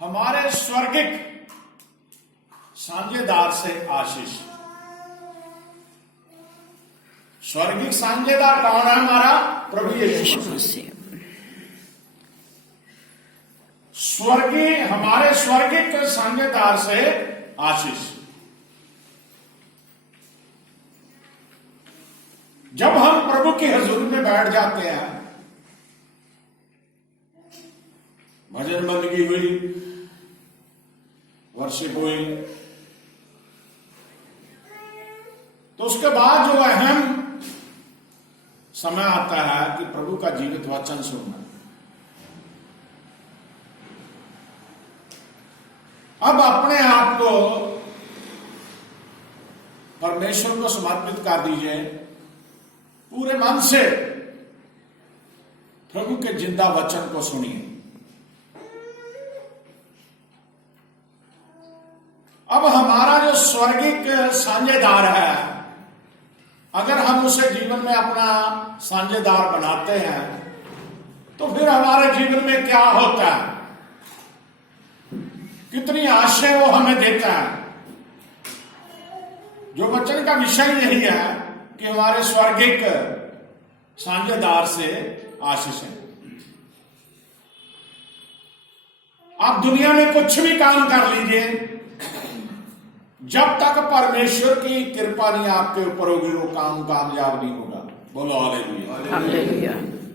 हमारे स्वर्गिक साझेदार से आशीष। स्वर्गिक साझेदार कौन है? हमारा प्रभु यीशु मसीह। स्वर्गीय, हमारे स्वर्गिक साझेदार से आशीष। जब हम प्रभु की हजूर में बैठ जाते हैं, भजन बंदगी हुई, वर्शिप हुई, तो उसके बाद जो अहम समय आता है कि प्रभु का जीवित वचन सुनना। अब अपने आप को परमेश्वर को समर्पित कर दीजिए, पूरे मन से प्रभु के जिंदा वचन को सुनिए। अब हमारा जो स्वर्गिक साझेदार है, अगर हम उसे जीवन में अपना साझेदार बनाते हैं तो फिर हमारे जीवन में क्या होता है, कितनी आशय वो हमें देता है। जो वचन का विषय यही है कि हमारे स्वर्गिक साझेदार से आशीष है। आप दुनिया में कुछ भी काम कर लीजिए, जब तक परमेश्वर की कृपा नहीं आपके ऊपर होगी वो काम कामयाब नहीं होगा। बोलो हालेलुया।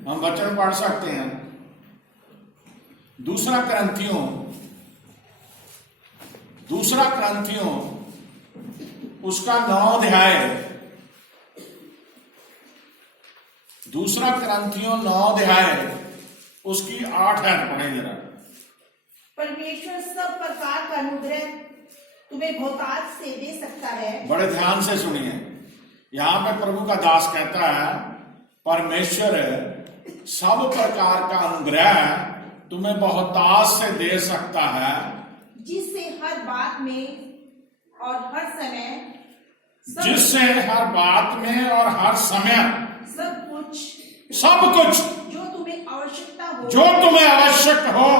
हम वचन पढ़ सकते हैं दूसरा क्रंथियों उसका 9 अध्याय, दूसरा क्रंथियों 9 अध्याय उसकी 8 है, पढ़े जरा। परमेश्वर सब प्रकार का अनुग्रह तुम्हें बहुतायत से दे सकता है। बड़े ध्यान से सुनिए, यहां पे प्रभु का दास कहता है परमेश्वर सब प्रकार का अनुग्रह तुम्हें बहुतायत से दे सकता है, जिससे हर बात में और हर समय सब कुछ जो तुम्हें आवश्यक हो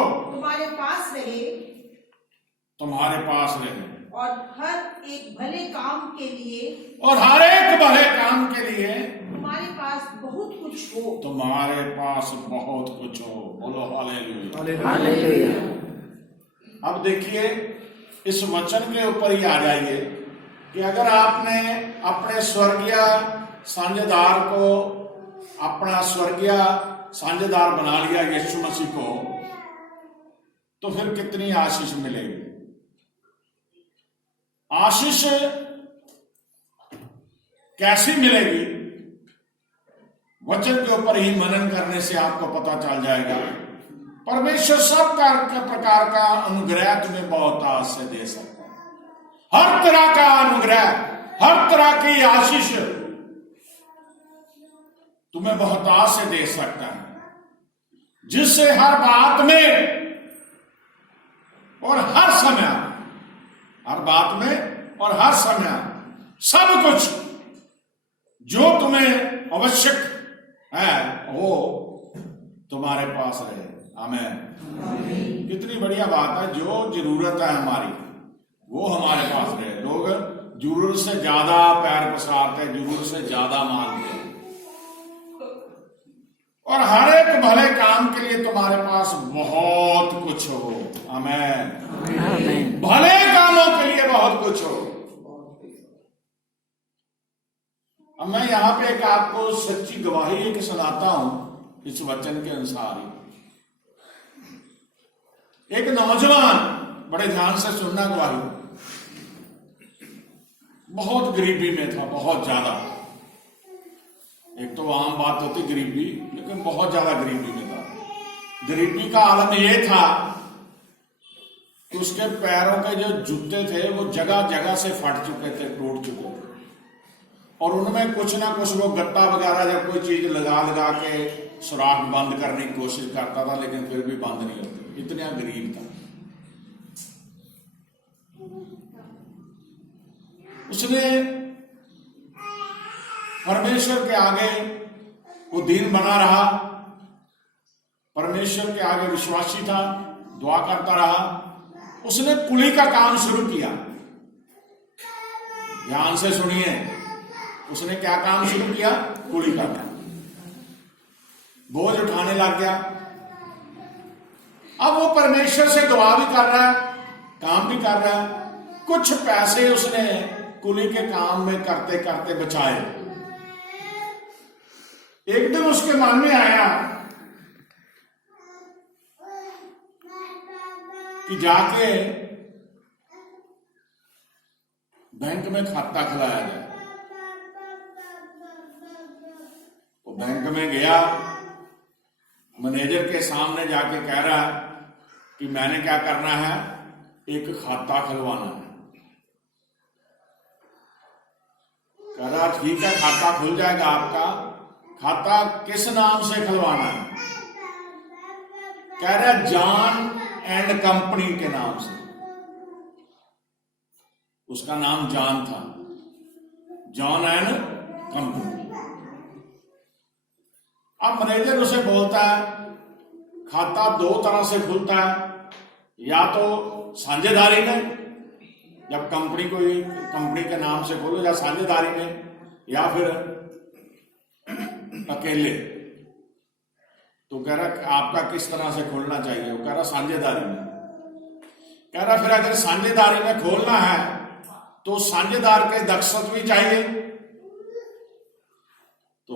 तुम्हारे पास रहे और हर एक भले काम के लिए तुम्हारे पास बहुत कुछ हो। बोलो हालेलुया। अब देखिए, इस वचन के ऊपर ही आ जाइए कि अगर आपने अपने स्वर्गीय साझेदार को अपना स्वर्गीय साझेदार बना लिया यीशु मसीह को, तो फिर कितनी आशीष मिलेगी। आशीष कैसी मिलेगी, वचन के ऊपर ही मनन करने से आपको पता चल जाएगा। परमेश्वर सब प्रकार का अनुग्रह तुम्हें बहुतायत से दे सकता है। हर तरह का अनुग्रह, हर तरह की आशीष तुम्हें बहुतायत से दे सकता है, जिससे हर बात में और हर समय सब कुछ जो तुम्हें आवश्यक है वो तुम्हारे पास रहे। आमीन। कितनी बढ़िया बात है। जो जरूरत है हमारी वो हमारे पास रहे। लोग जरूरत से ज्यादा पैर पसारते, जरूरत से ज्यादा मांगते, और हर एक भले काम के लिए तुम्हारे पास बहुत कुछ हो। आमीन। भले कामों के लिए बहुत कुछ हो। अब मैं यहां पे एक आपको सच्ची गवाही एक सुनाता हूं इस वचन के अनुसार ही। एक नौजवान, बड़े ध्यान से सुनना गवाही, बहुत गरीबी में था, बहुत ज्यादा। एक तो आम बात होती गरीबी, लेकिन बहुत ज्यादा गरीबी में था। गरीबी का आलम यह था कि उसके पैरों के जो जूते थे वो जगह जगह से फट चुके थे, टूट चुके थे, और उनमें कुछ ना कुछ वो गट्टा वगैरह या कोई चीज लगा के सुराख बंद करने की कोशिश करता था, लेकिन फिर भी बंद नहीं होती। इतना गरीब था। उसने परमेश्वर के आगे वो दीन बना रहा, परमेश्वर के आगे विश्वासी था, दुआ करता रहा, उसने कुली का काम शुरू किया। ध्यान से सुनिए, उसने क्या काम शुरू किया? कुली का काम। बोझ उठाने लग गया। अब वो परमेश्वर से दुआ भी कर रहा है, काम भी कर रहा है। कुछ पैसे उसने कुली के काम में करते करते बचाए। एक दिन उसके मन में आया कि जाके बैंक में खाता खुलाया जाए। वो बैंक में गया, मैनेजर के सामने जाके कह रहा है कि मैंने क्या करना है, एक खाता खुलवाना है। कह रहा ठीक है, खाता खुल जाएगा आपका। खाता किस नाम से खुलवाना है? कह रहा जॉन एंड कंपनी के नाम से। उसका नाम जॉन था, जॉन एंड कंपनी। अब मैनेजर उसे बोलता है खाता दो तरह से खुलता है, या तो साझेदारी में, जब कंपनी के नाम से खोलो, या साझेदारी में, या फिर अकेले। तो कह रहा आपका किस तरह से खोलना चाहिए? वो कह रहा साझेदारी में। कह रहा फिर अगर साझेदारी में खोलना है तो साझेदार के दस्तखत भी चाहिए। तो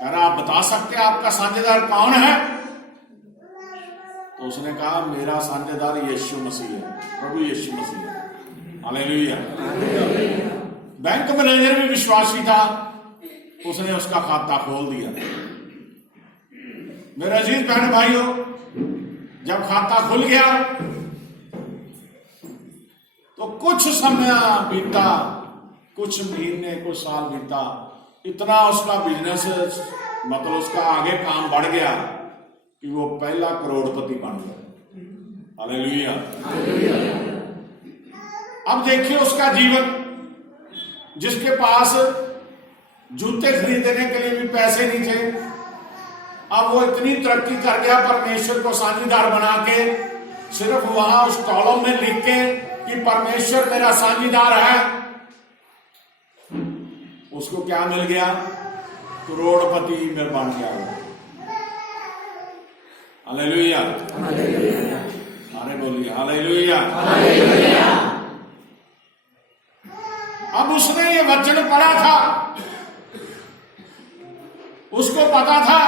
कह रहा आप बता सकते हैं आपका साझेदार कौन है? तो उसने कहा मेरा साझेदार यीशु मसीह है, प्रभु यीशु मसीह है। हालेलुया। बैंक मैनेजर भी विश्वासी था, उसने उसका खाता खोल दिया। मेरे अजीज बहन भाइयों, जब खाता खुल गया तो कुछ समय बीता, कुछ महीने, कुछ साल बीता, इतना उसका बिजनेस मतलब उसका आगे काम बढ़ गया कि वो पहला करोड़पति बन गया। हालेलुया। अब देखिए उसका जीवन, जिसके पास जूते खरीदने के लिए भी पैसे नहीं थे, अब वो इतनी तरक्की कर गया, परमेश्वर को साझीदार बना के, सिर्फ वहां उस कॉलम में लिख के कि परमेश्वर मेरा साझीदार है, उसको क्या मिल गया? करोड़पति में बन गया। हालेलुया। अरे बोलिए हालेलुया। अब उसने ये वचन पढ़ा था, उसको पता था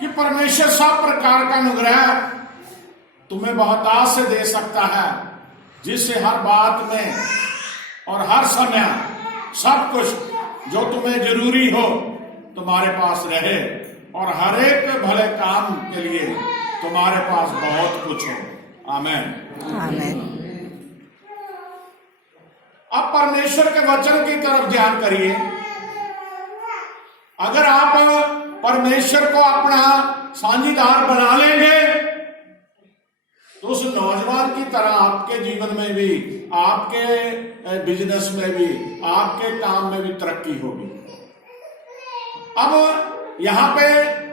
कि परमेश्वर सब प्रकार का अनुग्रह तुम्हें बहुतायत से दे सकता है, जिससे हर बात में और हर समय सब कुछ जो तुम्हें जरूरी हो तुम्हारे पास रहे, और हर एक भले काम के लिए तुम्हारे पास बहुत कुछ हो। आमीन। आमीन। अब परमेश्वर के वचन की तरफ ध्यान करिए। अगर आप परमेश्वर को अपना साझीदार बना लेंगे तो उस नौजवान की तरह आपके जीवन में भी, आपके बिजनेस में भी, आपके काम में भी तरक्की होगी। अब यहां पे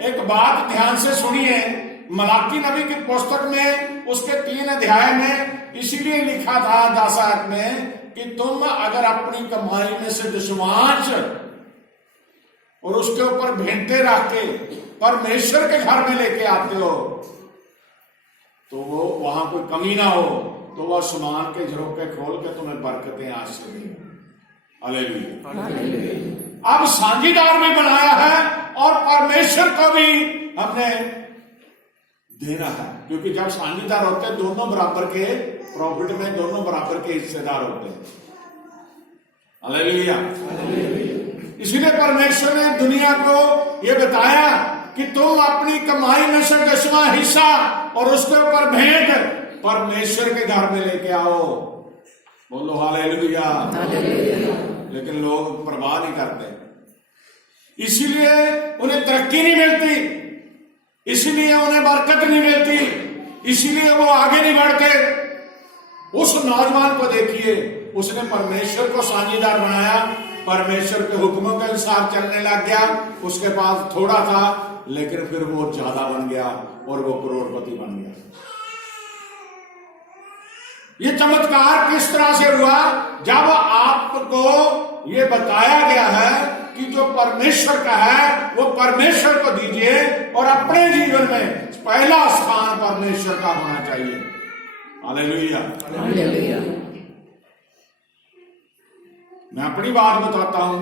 एक बात ध्यान से सुनिए। मलाकी नबी की पुस्तक में उसके 3 अध्याय में इसीलिए लिखा था 10 आयत में कि तुम अगर अपनी कमाई में से दशमांश और उसके ऊपर भेंटे रख के परमेश्वर के घर में लेके आते हो तो वो वहां कोई कमी ना हो, तो वह आसमान के झरोखे खोल के तुम्हें बरकतें आशीष दें। हालेलुया। अब साझीदार भी बनाया है और परमेश्वर को भी हमने देना है, क्योंकि जब साझीदार होते हैं दोनों बराबर के प्रॉफिट में, दोनों बराबर के हिस्सेदार होते हैं। हालेलुया। इसीलिए परमेश्वर ने दुनिया को यह बताया कि तुम अपनी कमाई में से 10वां हिस्सा और उसके ऊपर भेंट परमेश्वर के घर में लेके आओ। बोलो हालेलुया। लेकिन लोग परवाह नहीं करते, इसीलिए उन्हें तरक्की नहीं मिलती, इसीलिए उन्हें बरकत नहीं मिलती, इसीलिए वो आगे नहीं बढ़ते। उस नौजवान को देखिए, उसने परमेश्वर को साझीदार बनाया, परमेश्वर के हुक्मों के अनुसार चलने लग गया। उसके पास थोड़ा था लेकिन फिर वो ज्यादा बन गया और वो करोड़पति बन गया। ये चमत्कार किस तरह से हुआ? जब आपको ये बताया गया है कि जो परमेश्वर का है वो परमेश्वर को दीजिए, और अपने जीवन में पहला स्थान परमेश्वर का होना चाहिए। हालेलुया। हालेलुया। मैं अपनी बात बताता हूं,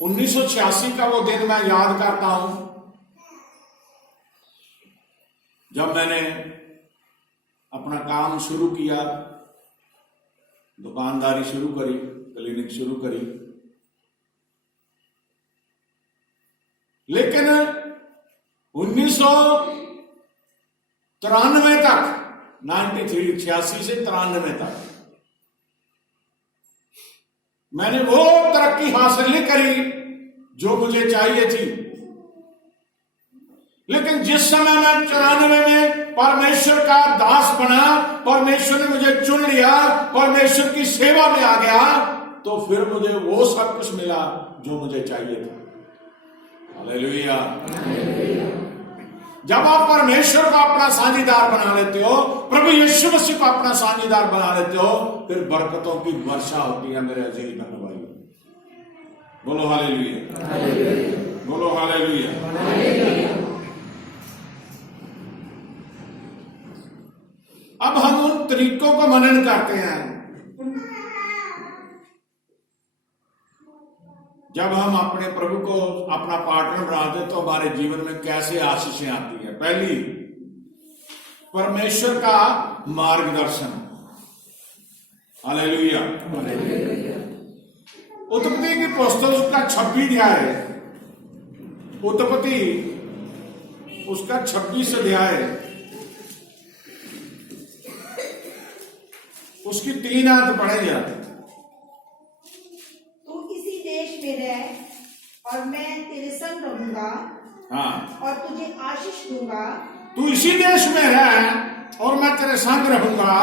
1986 का वो दिन मैं याद करता हूं जब मैंने अपना काम शुरू किया, दुकानदारी शुरू करी, क्लिनिक शुरू करी। लेकिन 1993 तक, 86 से 93 तक मैंने वो तरक्की हासिल नहीं करी जो मुझे चाहिए थी। लेकिन जिस समय मैं 94 में परमेश्वर का दास बना, परमेश्वर ने मुझे चुन लिया, परमेश्वर की सेवा में आ गया, तो फिर मुझे वो सब कुछ मिला जो मुझे चाहिए था। हालेलुया। जब आप परमेश्वर को अपना साझीदार बना लेते हो, प्रभु यीशु मसीह को अपना साझीदार बना लेते हो, फिर बरकतों की वर्षा होती है मेरे अजीज बहनों भाइयों। बोलो हालेलुया, बोलो हालेलुया। अब हम उन तरीकों को मनन करते हैं। जब हम अपने प्रभु को अपना पार्टनर बनाते तो हमारे जीवन में कैसे आशीषें आती हैं। पहली, परमेश्वर का मार्गदर्शन। हालेलुया। उत्पत्ति की पुस्तक उसका 26 अध्याय, उत्पत्ति उसका 26 अध्याय, उसकी 3 आयत पढ़े जाते। देश में रह और मैं तेरे संग रहूंगा, हाँ, और तुझे आशीष दूंगा। तू इसी देश में रह और मैं तेरे संग रहूंगा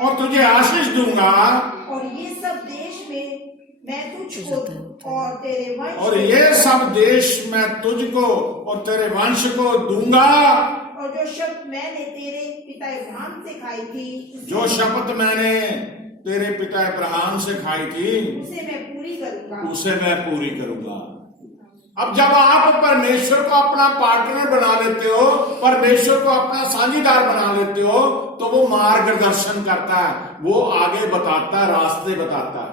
और तुझे आशीष दूंगा, और ये सब देश में मैं तुझको और तेरे वंश, और ये सब देश मैं तुझको और तेरे वंश को दूंगा। और जो शब्द मैंने तेरे पिता इब्राहिम से खाई थी, जो शपथ मैंने तेरे पिता इब्राहिम से खाई थी, उसे मैं पूरी करूंगा, उसे मैं पूरी करूंगा। अब जब आप परमेश्वर को अपना पार्टनर बना लेते हो, परमेश्वर को अपना साझीदार बना लेते हो, तो वो मार्गदर्शन करता है, वो आगे बताता है, रास्ते बताता है।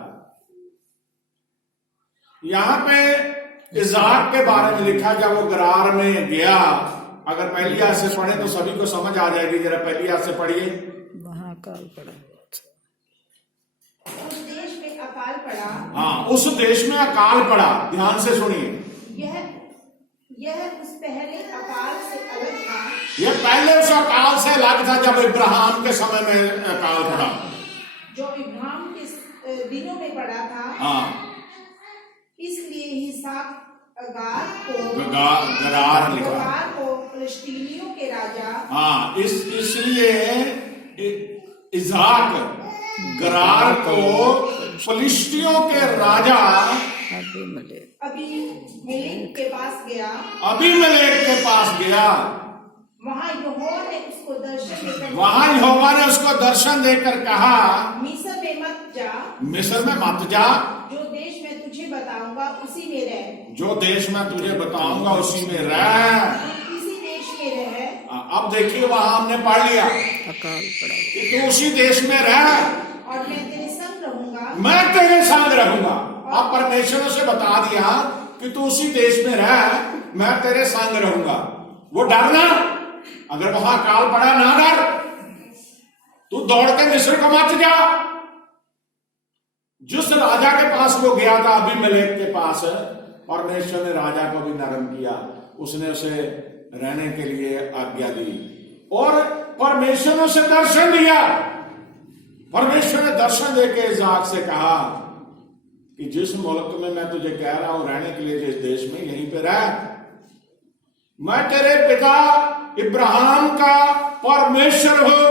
यहां पे इज़हाक के बारे में लिखा, जब वो गरार में गया, अगर पहली आयत से पढ़े तो सभी को समझ आ जाएगी। जरा पहली आयत से पढ़िए। वहां अकाल पड़ा। उस देश में अकाल पड़ा। हाँ, उस देश में अकाल पड़ा। ध्यान से सुनिए। यह उस पहले अकाल से अलग था। यह पहले उस अकाल से अलग था जब इब्राहिम के समय में अकाल पड़ा, जो इब्राहिम के दिनों में पड़ा था। हाँ, इसलिए इसहाक गरार को फिलिस्तीनियों के राजा, हाँ, इसलिए इसहाक गरार को फिलिस्तियों के राजा अबीमेलेक के पास गया। वहां यहोवा ने उसको दर्शन देकर कहा, मिस्र में मत जा, जो देश मैं तुझे बताऊंगा उसी में रह। इसी देश में रह। अब देखिए, वहां हमने पढ़ लिया अकाल पड़ा कि तू उसी देश में रह और मैं तेरे संग रहूंगा। अब परमेश्वर से बता दिया कि तू उसी देश में रह, मैं तेरे संग रहूंगा। वो डरना, अगर वहां अकाल पड़ा ना डर, तू दौड़ के मिस्र को मत जा। जिस राजा के पास वो गया था, अबीमेलेक के पास, परमेश्वर ने राजा को भी नरम किया, उसने उसे रहने के लिए आज्ञा दी और परमेश्वर ने उसे दर्शन दिया। परमेश्वर ने दर्शन देके इज़हाक से कहा कि जिस मुल्क में मैं तुझे कह रहा हूं रहने के लिए, जिस देश में, यहीं पे रह। मैं तेरे पिता इब्राहिम का परमेश्वर हूं।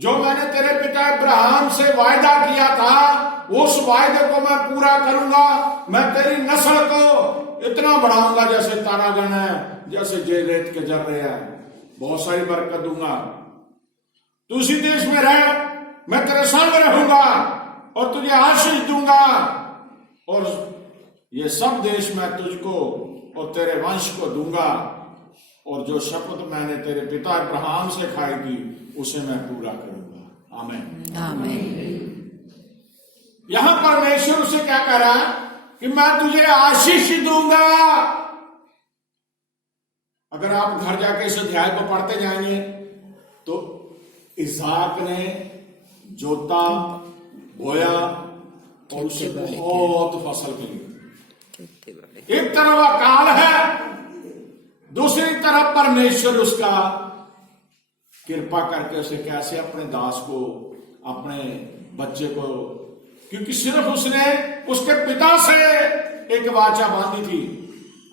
जो मैंने तेरे पिता इब्राहिम से वायदा किया था, उस वायदे को मैं पूरा करूंगा। मैं तेरी नस्ल को इतना बढ़ाऊंगा जैसे तारागण है, जैसे रेत के जर्रे हैं। बहुत सारी बरकत दूंगा। तू उसी देश में रह, मैं तेरे संग रहूंगा और तुझे आशीष दूंगा, और ये सब देश मैं तुझको और तेरे वंश को दूंगा, और जो शपथ मैंने तेरे पिता अब्राहम से खाई थी उसे मैं पूरा करूंगा। आमीन। आमीन। यहां परमेश्वर उसे क्या कह रहा है कि मैं तुझे आशीष दूंगा। अगर आप घर जाके इस अध्याय को पढ़ते जाएंगे तो इसहाक ने जोता, बोया और उससे बहुत फसल मिली। एक तरफ अकाल है, दूसरी तरफ परमेश्वर उसका कृपा करके उसे कैसे अपने दास को, अपने बच्चे को, क्योंकि सिर्फ उसने उसके पिता से एक वाचा बांधी थी।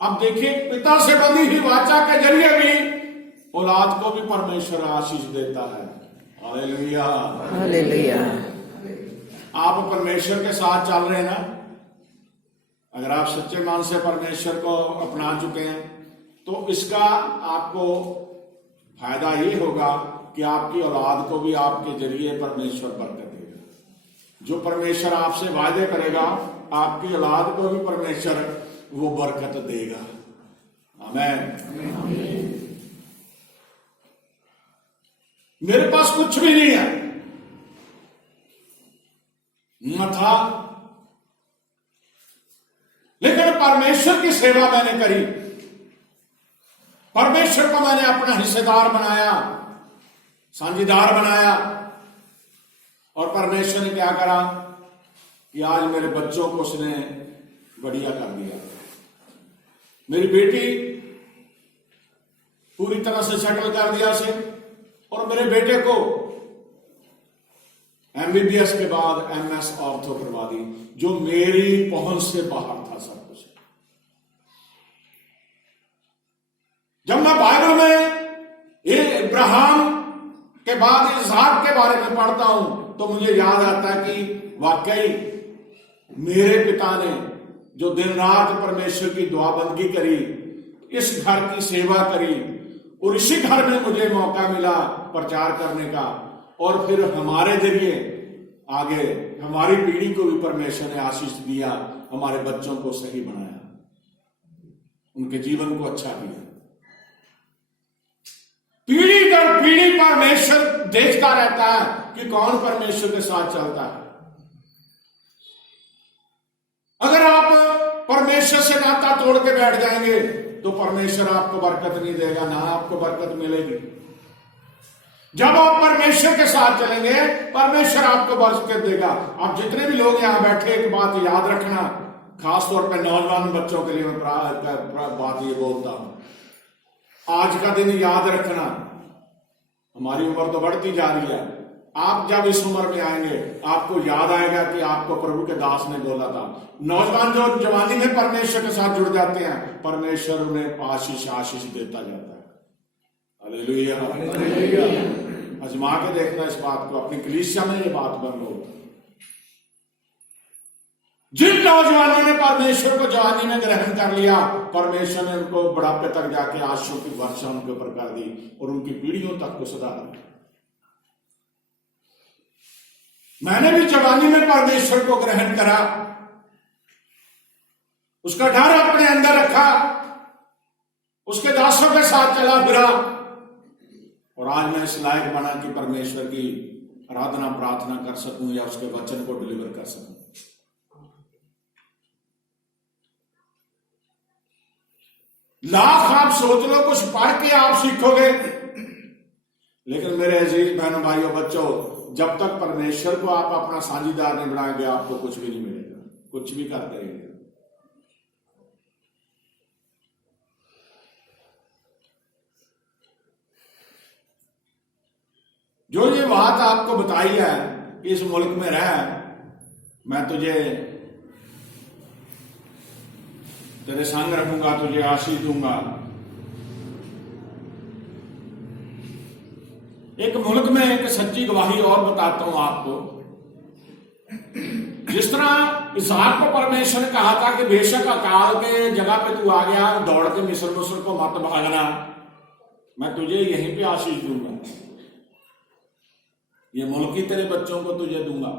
अब देखिए, पिता से बंधी हुई वाचा के जरिए भी औलाद को भी परमेश्वर आशीष देता है। Hallelujah, hallelujah. आप परमेश्वर के साथ चल रहे हैं ना? अगर आप सच्चे मन से परमेश्वर को अपना चुके हैं तो इसका आपको फायदा ये होगा कि आपकी औलाद को भी आपके जरिए परमेश्वर बरकत देगा। जो परमेश्वर आपसे वायदे करेगा, आपकी औलाद को भी परमेश्वर वो बरकत देगा। आमीन। मेरे पास कुछ भी नहीं है, न था, लेकिन परमेश्वर की सेवा मैंने करी, परमेश्वर को मैंने अपना हिस्सेदार बनाया, साझीदार बनाया, और परमेश्वर ने क्या करा कि आज मेरे बच्चों को उसने बढ़िया कर दिया। मेरी बेटी पूरी तरह से सेटल कर दिया उसे, और मेरे बेटे को MBBS के बाद MS ऑर्थो करवा दी, जो मेरी पहुंच से बाहर था सब कुछ। जब मैं बाइबल में ये इब्राहिम के बाद इसहाक के बारे में पढ़ता हूं तो मुझे याद आता है कि वाकई मेरे पिता ने जो दिन रात परमेश्वर की दुआबंदी करी, इस घर की सेवा करी, और इसी घर में मुझे मौका मिला प्रचार करने का, और फिर हमारे जरिए आगे हमारी पीढ़ी को भी परमेश्वर ने आशीष दिया, हमारे बच्चों को सही बनाया, उनके जीवन को अच्छा किया। पीढ़ी दर पीढ़ी परमेश्वर देखता रहता है कि कौन परमेश्वर के साथ चलता है। अगर आप परमेश्वर से नाता तोड़ के बैठ जाएंगे तो परमेश्वर आपको बरकत नहीं देगा, ना आपको बरकत मिलेगी। जब आप परमेश्वर के साथ चलेंगे परमेश्वर आपको बरकत देगा। आप जितने भी लोग यहां बैठे, एक बात याद रखना, खासतौर पर नौजवान बच्चों के लिए मैं बात ये बोलता हूं, आज का दिन याद रखना। हमारी उम्र तो बढ़ती जा रही है, आप जब इस उम्र में आएंगे आपको याद आएगा कि आपको प्रभु के दास ने बोला था। नौजवान जो जवानी में परमेश्वर के साथ जुड़ जाते हैं, परमेश्वर उन्हें आशीष देता जाता है। Hallelujah, hallelujah. आजमा के देखना इस बात को, अपनी कलीसिया में ये बात बन लो। जिन नौजवानों ने परमेश्वर को जवानी में ग्रहण कर लिया, परमेश्वर ने उनको बुढ़ापे तक जाके आशीषों की वर्षा उनके ऊपर कर दी और उनकी पीढ़ियों तक को सुधार दिया। मैंने भी जवानी में परमेश्वर को ग्रहण करा, उसका डर अपने अंदर रखा, उसके दासों के साथ चला फिरा, और आज मैं इस लायक बना कि परमेश्वर की आराधना प्रार्थना कर सकूं या उसके वचन को डिलीवर कर सकूं। लाख आप सोच लो, कुछ पढ़ के आप सीखोगे, लेकिन मेरे अजीज बहनों भाइयों बच्चों, जब तक परमेश्वर को आप अपना साझीदार नहीं बनाएंगे आपको कुछ भी नहीं मिलेगा, कुछ भी करते रहिए। जो ये बात आपको बताई है कि इस मुल्क में रह, मैं तुझे तेरे संग रखूंगा, तुझे आशीष दूंगा। एक मुल्क में एक सच्ची गवाही और बताता हूं आपको। जिस तरह इसहाक को परमेश्वर ने कहा था कि बेशक अकाल के जगह पे तू आ गया, दौड़ के मिस्र को मत भागना, मैं तुझे यहीं पे आशीष दूंगा। ये मुल्क ही तेरे बच्चों को तुझे दूंगा।